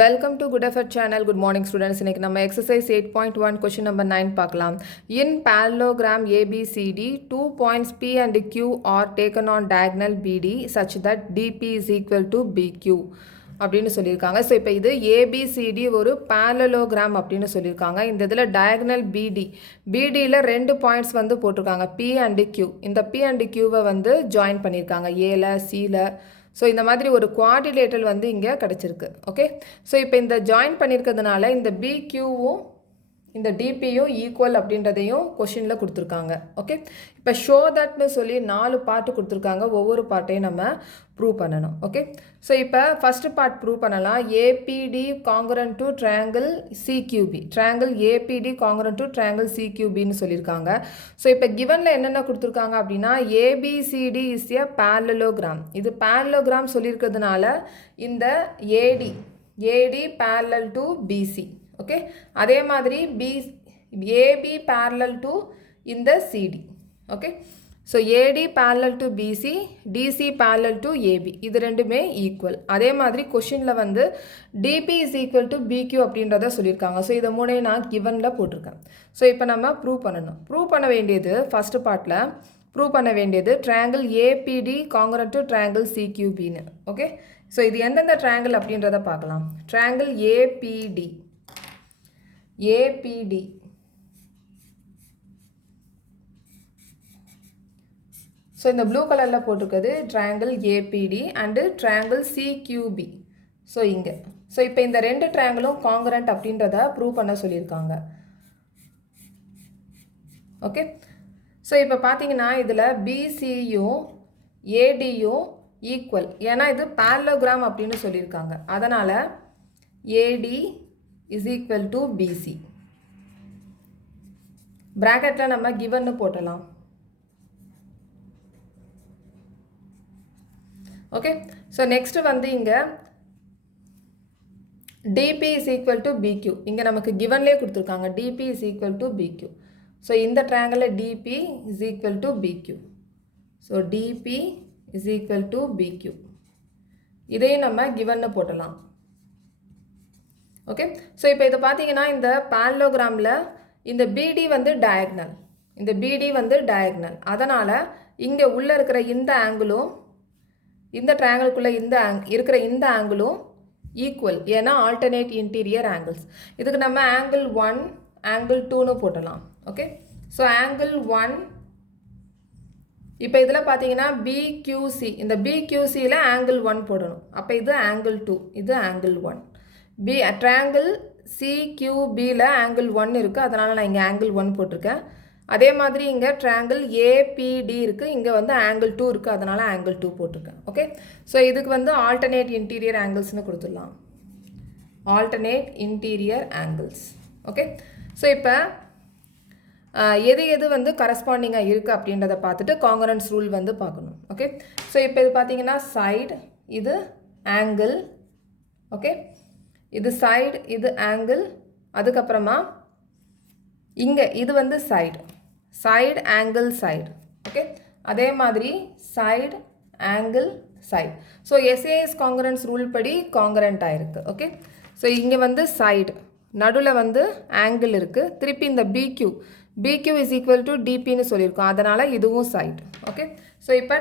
Welcome to Good Effort channel. Good morning students. இன்னைக்கு நம்ம exercise 8.1 question number 9 பார்க்கலாம். In parallelogram ABCD, 2 points P and Q are taken on diagonal BD such that DP is equal to BQ அப்படின்னு சொல்லியிருக்காங்க. So இப்போ இது ABCD ஒரு parallelogram அப்படின்னு சொல்லியிருக்காங்க. இந்த இதில் diagonal BDயில் 2 பாயிண்ட்ஸ் வந்து போட்டிருக்காங்க P and Q. இந்த P and Qவை வந்து ஜாயின் பண்ணியிருக்காங்க ஏல சியில். ஸோ இந்த மாதிரி ஒரு குவாடிலேட்டல் வந்து இங்கே கிடச்சிருக்கு. ஓகே, ஸோ இப்போ இந்த ஜாயின் பண்ணியிருக்கிறதுனால இந்த பிக்யூவும் இந்த டிபியும் ஈக்குவல் அப்படின்றதையும் கொஷினில் கொடுத்துருக்காங்க. ஓகே, இப்போ ஷோ தட்னு சொல்லி 4 பார்ட்டு கொடுத்துருக்காங்க. ஒவ்வொரு பார்ட்டையும் நம்ம ப்ரூவ் பண்ணணும். ஓகே, ஸோ இப்போ ஃபஸ்ட்டு பார்ட் ப்ரூவ் பண்ணலாம். ABD congruent to triangle CQB, triangle ABD congruent to triangle சிக்யூபின்னு சொல்லியிருக்காங்க. ஸோ இப்போ கிவனில் என்னென்ன கொடுத்துருக்காங்க அப்படின்னா ஏபிசிடி இஸ் ஏ parallelogram. இது parallelogram சொல்லியிருக்கிறதுனால இந்த AD parallel to BC. Okay, அதே மாதிரி ஏபி parallel to இந்த CD. Okay, so AD parallel to BC, DC parallel to AB, இது ரெண்டுமே ஈக்குவல். அதே மாதிரி கொஷினில் வந்து டிபி இஸ் ஈக்குவல் டு பிக்யூ அப்படின்றத சொல்லியிருக்காங்க. ஸோ இதை மூணையும் நான் கிவனில் போட்டிருக்கேன். ஸோ இப்போ நம்ம ப்ரூவ் பண்ணணும். ப்ரூவ் பண்ண வேண்டியது ஃபஸ்ட்டு பார்ட்டில் ப்ரூவ் பண்ண வேண்டியது triangle ABD congruent to triangle சிக்யூபின்னு. ஓகே, ஸோ இது எந்தெந்த ட்ரையாங்கிள் அப்படின்றத பார்க்கலாம். ட்ரையாங்கிள் ஏபிடி ஸோ இந்த ப்ளூ கலரில் போட்டிருக்கிறது triangle ABD and triangle CQB. So இங்கே ஸோ இப்போ இந்த 2 ட்ரையாங்கிளும் காங்கரண்ட் அப்படின்றத ப்ரூவ் பண்ண சொல்லியிருக்காங்க. ஓகே, ஸோ இப்போ பார்த்தீங்கன்னா இதில் பிசியும் ஏடியும் ஈக்குவல். ஏன்னா இது parallelogram அப்படின்னு சொல்லியிருக்காங்க. அதனால் ஏடி is equal to BC. பிராக்கெட்டில் நம்ம கிவன்னு போட்டலாம். ஓகே, ஸோ நெக்ஸ்ட் வந்து இங்கே DP is equal to BQ. இங்கே நமக்கு கிவன்லேயே கொடுத்துருக்காங்க DP is equal to BQ. So இந்த ட்ரையாங்கிளில் DP is equal to BQ. So DP is equal to BQ. இதையும் நம்ம கிவன்னு போட்டலாம். ஓகே, ஸோ இப்போ இதை பார்த்தீங்கன்னா இந்த parallelogramல இந்த பிடி வந்து டயக்னல், இந்த பிடி வந்து டயக்னல். அதனால் இங்கே உள்ளே இருக்கிற இந்த ஆங்கிளும் இந்த ட்ரையாங்கிள்குள்ளே இருக்கிற இந்த ஆங்கிளும் ஈக்குவல். ஏன்னா ஆல்டர்னேட் இன்டீரியர் ஆங்கிள்ஸ். இதுக்கு நம்ம ஆங்கிள் 1 ஆங்கிள் 2ன்னு போட்டலாம். ஓகே, ஸோ ஆங்கிள் 1 இப்போ இதில் பார்த்தீங்கன்னா பிக்யூசி, இந்த பிக்யூசியில் ஆங்கிள் 1 போடணும். அப்போ இது ஆங்கிள் 2, இது ஆங்கிள் 1. ட்ரையாங்கிள் சிக்யூபியில் ஆங்கிள் 1 இருக்குது, அதனால் நான் இங்கே ஆங்கிள் 1 போட்டிருக்கேன். அதே மாதிரி இங்கே ட்ரையாங்கிள் ஏபிடி இருக்குது, இங்கே வந்து ஆங்கிள் 2 இருக்குது, அதனால் ஆங்கிள் 2 போட்டிருக்கேன். ஓகே, ஸோ இதுக்கு வந்து ஆல்டர்னேட் இன்டீரியர் ஆங்கிள்ஸ்னு கொடுத்துடலாம். Alternate interior angles. Okay, so இப்போ எது வந்து கரஸ்பாண்டிங்காக இருக்குது அப்படின்றத பார்த்துட்டு காங்கரன்ஸ் ரூல் வந்து பார்க்கணும். ஓகே, ஸோ இப்போ இது பார்த்தீங்கன்னா சைடு, இது ஆங்கிள். ஓகே, இது சைடு, இது ஆங்கிள். அதுக்கப்புறமா இங்கே இது வந்து சைடு ஆங்கிள் சைடு. ஓகே, அதே மாதிரி side angle side. So SAS congruence rule படி காங்கரண்ட் ஆயிருக்கு. ஓகே, ஸோ இங்கே வந்து சைடு, நடுவில் வந்து ஆங்கிள் இருக்குது. திருப்பி இந்த பிக்யூ இஸ் ஈக்குவல் டு டிபின்னு சொல்லியிருக்கோம், அதனால் இதுவும் சைடு. ஓகே, ஸோ இப்போ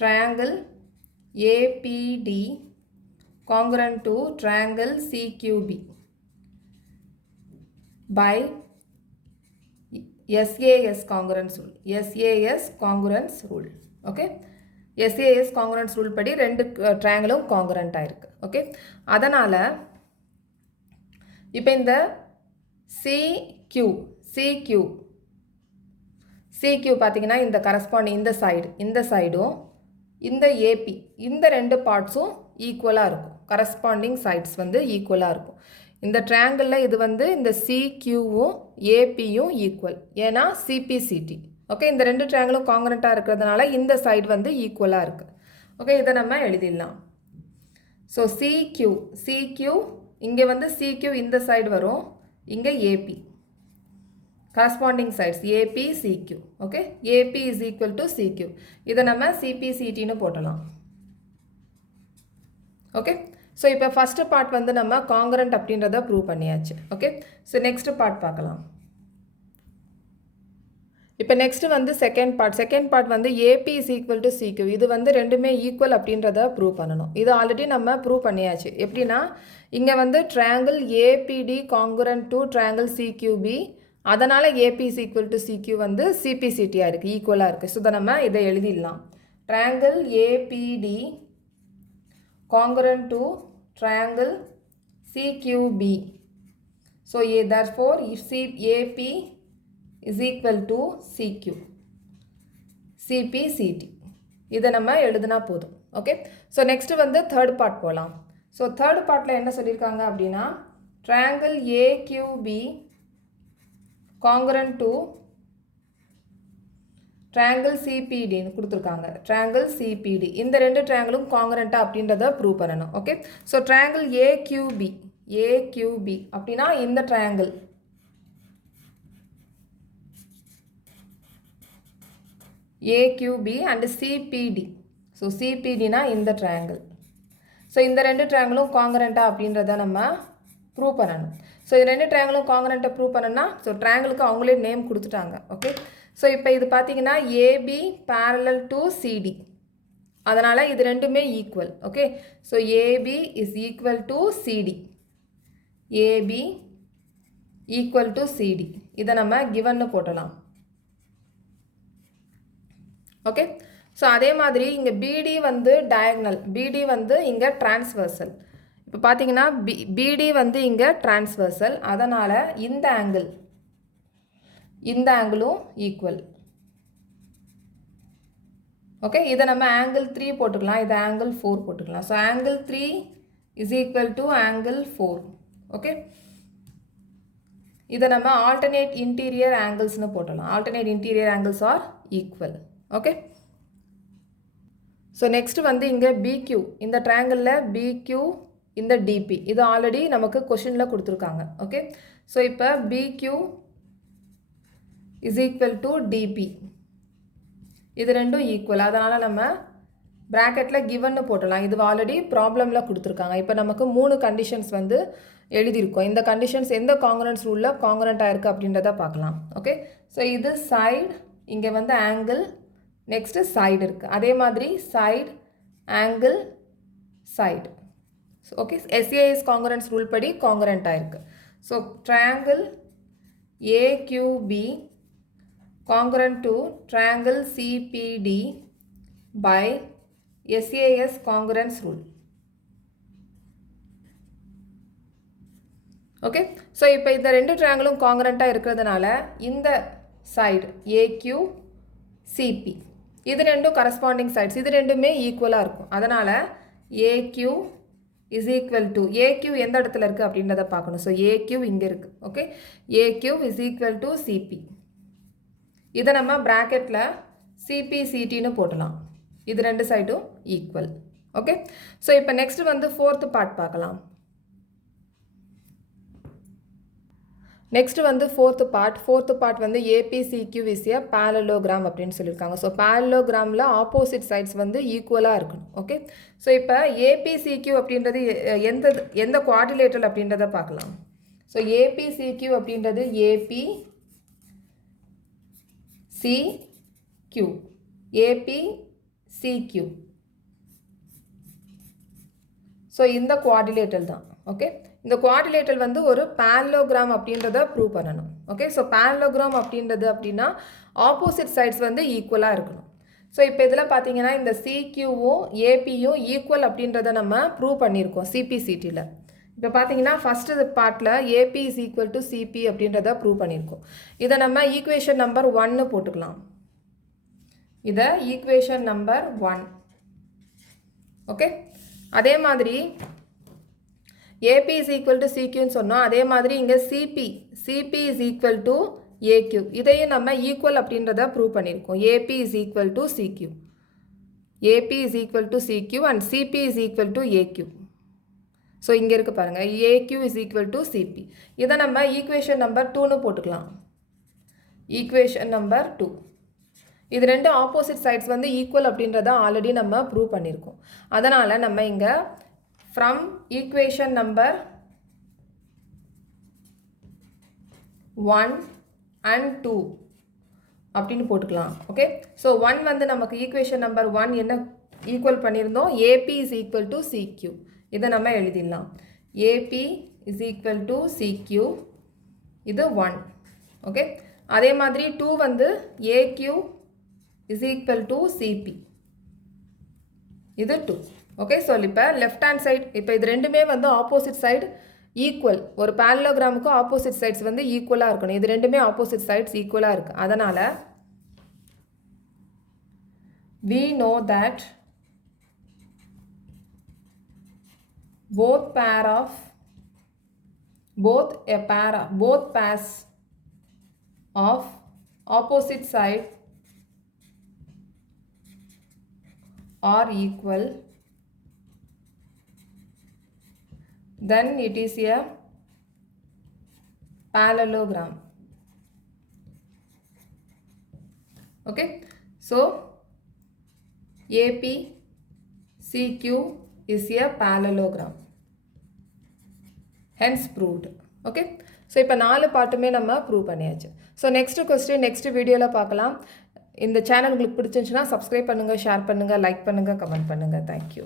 triangle ABD congruent to triangle CQB by SAS congruence rule. SAS congruence rule. Okay, SAS congruence rule படி 2 ட்ரையாங்கிளும் congruent ஆயிருக்கு. ஓகே, அதனால் இப்போ இந்த CQ பார்த்தீங்கன்னா இந்த கரஸ்பாண்டிங் இந்த சைடும் இந்த ஏபி, இந்த 2 பார்ட்ஸும் ஈக்குவலாக இருக்கும். கரஸ்பாண்டிங் சைட்ஸ் வந்து ஈக்குவலாக இருக்கும். இந்த ட்ரையாங்கிளில் இது வந்து இந்த சிக்யூவும் ஏபியும் ஈக்குவல், ஏன்னா சிபிசிடி. ஓகே, இந்த 2 ட்ரையாங்கிளும் காங்கரண்ட்டாக இருக்கிறதுனால இந்த சைடு வந்து ஈக்குவலாக இருக்குது. ஓகே, இதை நம்ம எழுதிடலாம். ஸோ சிக்யூ இங்கே வந்து சிக்யூ இந்த சைடு வரும், இங்கே AB corresponding sides AP CQ. Okay, AP is equal to CQ. இதை நம்ம CP CT னு போடலாம். ஓகே. ஸோ இப்போ ஃபஸ்ட்டு பார்ட் வந்து நம்ம காங்கரண்ட் அப்படின்றத ப்ரூவ் பண்ணியாச்சு. ஓகே. ஸோ நெக்ஸ்ட் பார்ட் பார்க்கலாம். இப்போ நெக்ஸ்ட் வந்து செகண்ட் பார்ட் வந்து AB is equal to CQ. இது வந்து ரெண்டுமே ஈக்குவல் அப்படின்றத ப்ரூவ் பண்ணணும். இது ஆல்ரெடி நம்ம ப்ரூவ் பண்ணியாச்சு. எப்படின்னா இங்கே வந்து ட்ரையாங்கிள் ஏபிடி காங்குரண்ட் டு ட்ரையாங்கிள் சிக்யூபி, அதனால் ஏபி இஸ் ஈக்குவல் டு சிக்யூ வந்து சிபிசிடியாக இருக்குது, ஈக்குவலாக இருக்குது. ஸோ நம்ம இதை எழுதிடலாம். Triangle ABD congruent to triangle CQB. So therefore if AP is equal to CQ, CPCT. இதை நம்ம எழுதுனா போதும். ஓகே. ஸோ நெக்ஸ்ட் வந்து தேர்ட் பார்ட் போகலாம். ஸோ தேர்ட் பார்ட்டில் என்ன சொல்லியிருக்காங்க அப்படின்னா triangle AQB congruent to triangle சிபிடின்னு கொடுத்துருக்காங்க. ட்ரையாங்கிள் சிபிடி இந்த ரெண்டு ட்ரையாங்கிளும் காங்கரண்ட்டாக அப்படின்றத ப்ரூவ் பண்ணணும். ஓகே. ஸோ ட்ரையாங்கிள் ஏக்யூபி அப்படின்னா இந்த ட்ரையாங்கிள் ஏக்யூபி அண்ட் சிபிடி. ஸோ சிபிடினா இந்த ட்ரையாங்கிள். ஸோ இந்த ரெண்டு ட்ரையாங்கிளும் காங்கரண்ட்டாக அப்படின்றத நம்ம ப்ரூவ் பண்ணணும். ஸோ இது ரெண்டு ட்ரையாங்கிளும் காங்கரண்ட்டை ப்ரூவ் பண்ணணும்னா ஸோ ட்ரையாங்கிளுக்கு அவங்களே நேம் கொடுத்துட்டாங்க. ஓகே. ஸோ இப்போ இது பார்த்தீங்கன்னா ஏபி பேரலல் டு சிடி, அதனால் இது ரெண்டுமே equal. Okay. So AB is equal to CD, AB equal to CD. இதை நம்ம கிவன்னு போட்டலாம். ஓகே. ஸோ அதே மாதிரி இங்கே பிடி வந்து டயக்னல், பிடி வந்து இங்கே டிரான்ஸ்வர்சல். இப்போ பார்த்தீங்கன்னா பிடி வந்து இங்கே டிரான்ஸ்வர்சல், அதனால் இந்த ஆங்கிளும் ஈக்குவல். ஓகே. இதை நம்ம ஆங்கிள் 3 போட்டுக்கலாம், இதை ஆங்கிள் 4 போட்டுக்கலாம். So angle 3 is equal to angle 4. Okay. இதை நம்ம ஆல்டர்னேட் இன்டீரியர் ஆங்கிள்ஸ்னு போட்டலாம். Alternate interior angles are equal. Okay. So next வந்து இங்கே பிக்யூ, இந்த ட்ரையாங்கிளில் பிக்யூ இந்த டிபி, இது ஆல்ரெடி நமக்கு கொஷினில் கொடுத்துருக்காங்க. ஓகே. ஸோ இப்போ PQ is equal to DP, இது ரெண்டும் ஈக்குவல், அதனால் நம்ம ப்ராக்கெட்டில் கிவன்னு போட்டலாம். இது ஆல்ரெடி ப்ராப்ளமில் கொடுத்துருக்காங்க. இப்போ நமக்கு 3 கண்டிஷன்ஸ் வந்து எழுதியிருக்கோம். இந்த கண்டிஷன்ஸ் எந்த காங்கரன்ஸ் ரூலில் காங்கரண்ட்டாக இருக்குது அப்படின்றத பார்க்கலாம். ஓகே. ஸோ இது சைடு, இங்கே வந்து ஆங்கிள், நெக்ஸ்ட்டு சைடு இருக்குது. அதே மாதிரி side angle side. Okay. SAS congruence rule படி காங்கரண்ட்டாக இருக்குது. So triangle AQB congruent to triangle CPD by SAS congruence rule. Okay. So இப்போ இந்த ரெண்டு ட்ரையாங்கிளும் காங்கரண்ட்டாக இருக்கிறதுனால இந்த சைடு AQCP இது ரெண்டும் கரஸ்பாண்டிங் சைட்ஸ், இது ரெண்டுமே ஈக்குவலாக இருக்கும். அதனால் AQ is equal to AQ எந்த இடத்துல இருக்குது அப்படின்றத பார்க்கணும். ஸோ AQ இங்கே இருக்குது. Okay. AQ is equal to CP. இதை நம்ம ப்ராக்கெட்டில் சிபிசிடின்னு போட்டலாம். இது ரெண்டு சைடும் ஈக்குவல். ஓகே. ஸோ இப்போ நெக்ஸ்ட் வந்து ஃபோர்த்து பார்ட் பார்க்கலாம். நெக்ஸ்ட் வந்து ஃபோர்த்து பார்ட் வந்து ஏபிசிக்யூ இஸ் எ பேரலோகிராம் அப்படின்னு சொல்லியிருக்காங்க. ஸோ பேரலோகிராமில் ஆப்போசிட் சைட்ஸ் வந்து ஈக்குவலாக இருக்கணும். ஓகே. ஸோ இப்போ ஏபிசிக்யூ அப்படின்றது எந்த குவாட்ரிலேட்டரல் அப்படின்றத பார்க்கலாம். ஸோ ஏபிசிக்யூ அப்படின்றது ஏபி CQ, APCQ. ஸோ இந்த குவாட்ரிலேட்டரல் தான். ஓகே. இந்த குவாட்ரிலேட்டரல் வந்து ஒரு பேரலோகிராம் அப்படின்றத ப்ரூவ் பண்ணணும். ஓகே. ஸோ பேரலோகிராம் அப்படின்றது அப்படின்னா ஆப்போசிட் சைட்ஸ் வந்து ஈக்குவலாக இருக்கணும். ஸோ இப்போ இதில் பார்த்தீங்கன்னா இந்த சிக்யூவும் ஏபியும் ஈக்குவல் அப்படின்றத நம்ம ப்ரூவ் பண்ணியிருக்கோம் சிபிசிடியில். இப்போ பார்த்தீங்கன்னா ஃபஸ்ட்டு பார்ட்டில் AB is equal to CP அப்படின்றத ப்ரூவ் பண்ணியிருக்கோம். இதை நம்ம ஈக்குவேஷன் நம்பர் 1 போட்டுக்கலாம். இதை ஈக்குவேஷன் நம்பர் 1. ஓகே. அதே மாதிரி ஏபி இஸ் ஈக்குவல் டு சிக்யூன்னு சொன்னோம். அதே மாதிரி இங்கே CP is equal to AQ, இதையும் நம்ம ஈக்குவல் அப்படின்றத ப்ரூவ் பண்ணியிருக்கோம். AB is equal to CQ, AB is equal to CQ and CP is equal to AQ. So இங்கே இருக்குது பாருங்கள், AQ is equal to CP. இதை நம்ம ஈக்குவேஷன் நம்பர் 2ன்னு போட்டுக்கலாம். Equation number 2. இது ரெண்டு ஆப்போசிட் சைட்ஸ் வந்து ஈக்குவல் அப்படின்றத ஆல்ரெடி நம்ம ப்ரூவ் பண்ணியிருக்கோம். அதனால் நம்ம இங்கே from equation number 1 and 2 அப்படின்னு போட்டுக்கலாம். ஓகே, ஸோ 1 வந்து நமக்கு ஈக்குவேஷன் நம்பர் 1 என்ன ஈக்குவல் பண்ணியிருந்தோம், AB is equal to CQ. இதை நம்ம எழுதிடலாம். AB is equal to CQ, இது 1. ஓகே, அதே மாதிரி 2 வந்து AQ is equal to CP, இது 2. ஓகே, ஸோ இப்போ லெஃப்ட் ஹேண்ட் சைடு, இப்போ இது ரெண்டுமே வந்து ஆப்போசிட் சைடு ஈக்குவல். ஒரு பேரலோகிராமுக்கு ஆப்போசிட் சைட்ஸ் வந்து ஈக்குவலாக இருக்கணும். இது ரெண்டுமே ஆப்போசிட் சைட்ஸ் ஈக்குவலாக இருக்குது. அதனால் we know that both pairs of opposite side are equal, then it is a parallelogram. Okay, so AP CQ is a parallelogram, hence proved. Okay, so இப்போ 4 பார்ட்டுமே நம்ம ப்ரூவ் பண்ணியாச்சு. ஸோ நெக்ஸ்ட் கொஸ்டின் நெக்ஸ்ட் வீடியோவில் பார்க்கலாம். இந்த channel உங்களுக்கு பிடிச்சிருந்துச்சுன்னா subscribe பண்ணுங்கள், share பண்ணுங்கள், லைக் பண்ணுங்கள், கமெண்ட் பண்ணுங்கள். தேங்க்யூ.